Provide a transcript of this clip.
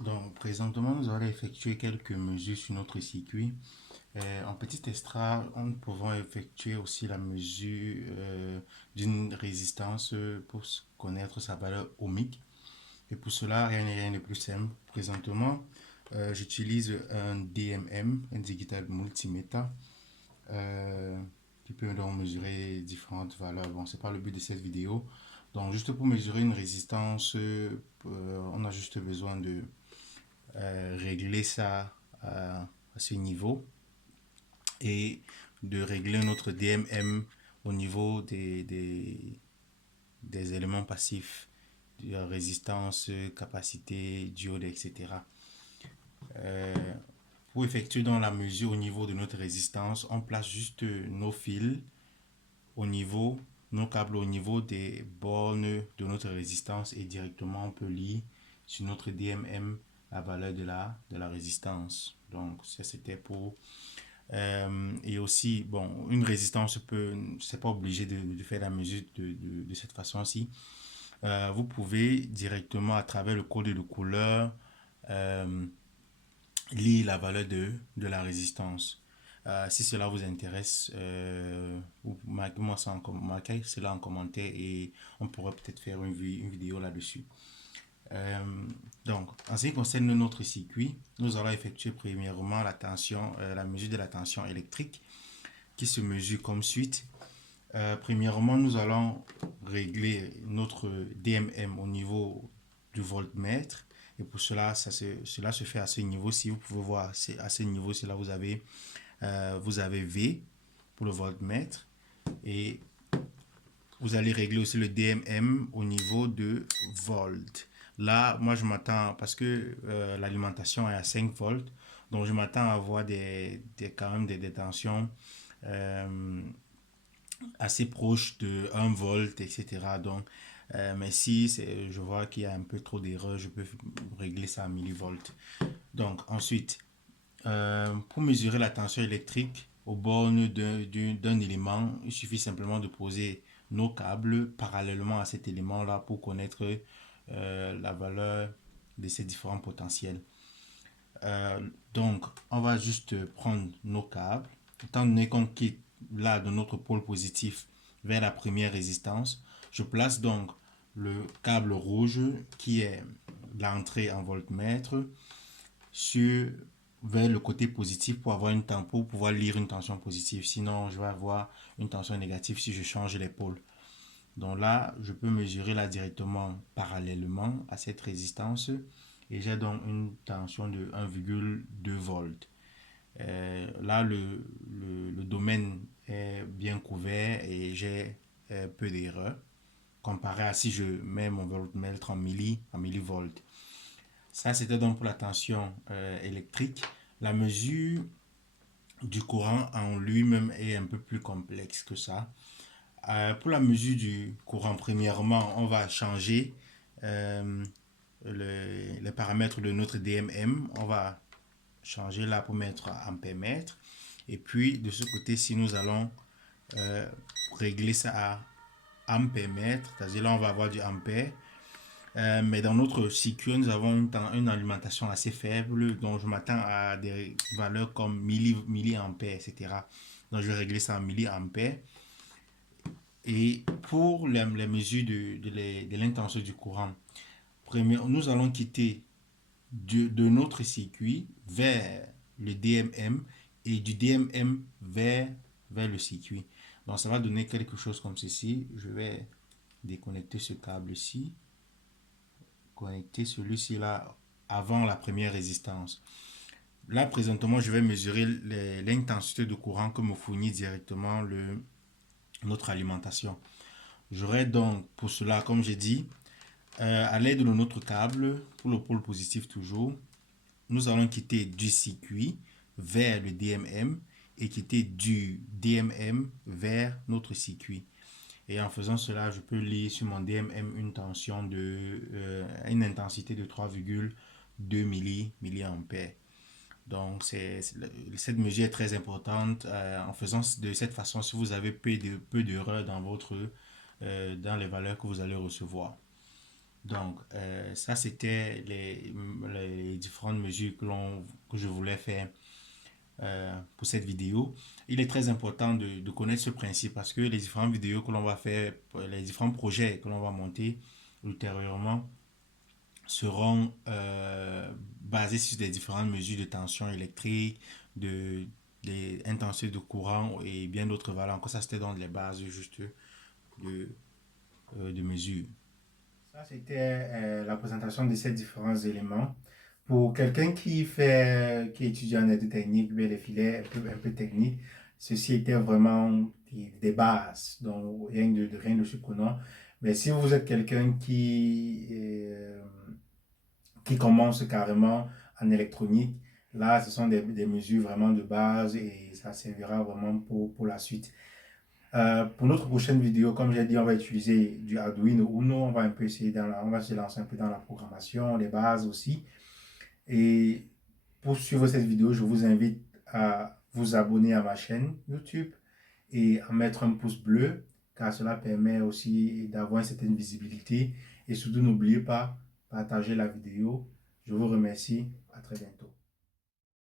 Donc, présentement, nous allons effectuer quelques mesures sur notre circuit. En petit extra, nous pouvons effectuer aussi la mesure d'une résistance pour connaître sa valeur ohmique. Et pour cela, rien de plus simple. Présentement, j'utilise un DMM, un Digital Multimeter, euh, qui peut donc mesurer différentes valeurs. Bon, c'est pas le but de cette vidéo. Donc, juste pour mesurer une résistance, on a juste besoin de régler ça à ce niveau et de régler notre DMM au niveau des éléments passifs, de résistance, capacité, diode, etc. Euh, pour effectuer dans la mesure au niveau de notre résistance, on place juste nos fils au niveau, nos câbles au niveau des bornes de notre résistance et directement on peut lire sur notre DMM la valeur de la résistance. Donc ça c'était pour et aussi, bon, une résistance peut, c'est pas obligé de faire la mesure de cette façon-ci. Vous pouvez directement à travers le code de couleur euh, lire la valeur de la résistance. Si cela vous intéresse, vous marquez-moi ça marquez cela en commentaire et on pourrait peut-être faire une vidéo là-dessus. Euh, donc, en ce qui concerne notre circuit, nous allons effectuer premièrement la tension, la mesure de la tension électrique qui se mesure comme suite. Premièrement, nous allons régler notre DMM au niveau du voltmètre. Et pour cela, cela se fait à ce niveau. Si vous pouvez voir, c'est à ce niveau-ci, là, vous avez V pour le voltmètre. Et vous allez régler aussi le DMM au niveau de volt. Là, moi, je m'attends, parce que l'alimentation est à 5 volts, donc je m'attends à avoir quand même des tensions euh, assez proches de 1 volt, etc. Donc, mais si je vois qu'il y a un peu trop d'erreurs, je peux régler ça à millivolts. Donc, ensuite, pour mesurer la tension électrique aux bornes d'un élément, il suffit simplement de poser nos câbles parallèlement à cet élément-là pour connaître la valeur de ces différents potentiels. Donc, on va juste prendre nos câbles. Étant donné qu'on quitte là de notre pôle positif vers la première résistance, je place donc le câble rouge qui est l'entrée en voltmètre sur vers le côté positif pour avoir pour pouvoir lire une tension positive. Sinon, je vais avoir une tension négative si je change les pôles. Donc là, je peux mesurer là directement parallèlement à cette résistance et j'ai donc une tension de 1,2 volts. Là, le domaine est bien couvert et j'ai peu d'erreurs comparé à si je mets mon voltmètre en millivolts. Ça, c'était donc pour la tension électrique. La mesure du courant en lui-même est un peu plus complexe que ça. Pour la mesure du courant, premièrement, on va changer euh, les paramètres de notre DMM. On va changer là pour mettre ampère-mètre. Et puis, de ce côté-ci, nous allons euh, régler ça à ampère-mètre. C'est-à-dire là, on va avoir du ampère. Mais dans notre circuit, nous avons une alimentation assez faible, donc je m'attends à des valeurs comme milliampères, etc. Donc je vais régler ça en milliampères. Et pour les mesures de l'intensité du courant, nous allons quitter de notre circuit vers le DMM et du DMM vers le circuit. Donc ça va donner quelque chose comme ceci. Je vais déconnecter ce câble-ci, connecter celui-ci là avant la première résistance. Là, présentement, je vais mesurer l'intensité de courant que me fournit directement notre alimentation. J'aurai donc pour cela, comme j'ai dit, à l'aide de notre câble, pour le pôle positif toujours, nous allons quitter du circuit vers le DMM et quitter du DMM vers notre circuit. Et en faisant cela, je peux lire sur mon DMM une tension une intensité de 3,2 milliampères. Donc, cette mesure est très importante. En faisant de cette façon, si vous avez peu d'erreurs dans les valeurs que vous allez recevoir. Donc, ça, c'était les différentes mesures que je voulais faire pour cette vidéo. Il est très important de connaître ce principe parce que les différentes vidéos que l'on va faire, les différents projets que l'on va monter ultérieurement seront basés sur des différentes mesures de tension électrique, de, des intensités de courant et bien d'autres valeurs. Encore ça, c'était dans les bases juste de, de mesure. Ça, c'était la présentation de ces différents éléments. Pour quelqu'un qui étudie en études techniques, bien les filets un peu techniques, ceci était vraiment des bases, donc rien de surprenant. Mais si vous êtes quelqu'un qui commence carrément en électronique, là, ce sont des mesures vraiment de base et ça servira vraiment pour la suite. Pour notre prochaine vidéo, comme j'ai dit, on va utiliser du Arduino Uno. On va un peu essayer on va se lancer un peu dans la programmation, les bases aussi. Et pour suivre cette vidéo, je vous invite à vous abonner à ma chaîne YouTube et à mettre un pouce bleu, car cela permet aussi d'avoir une certaine visibilité. Et surtout, n'oubliez pas, partager la vidéo. Je vous remercie. À très bientôt.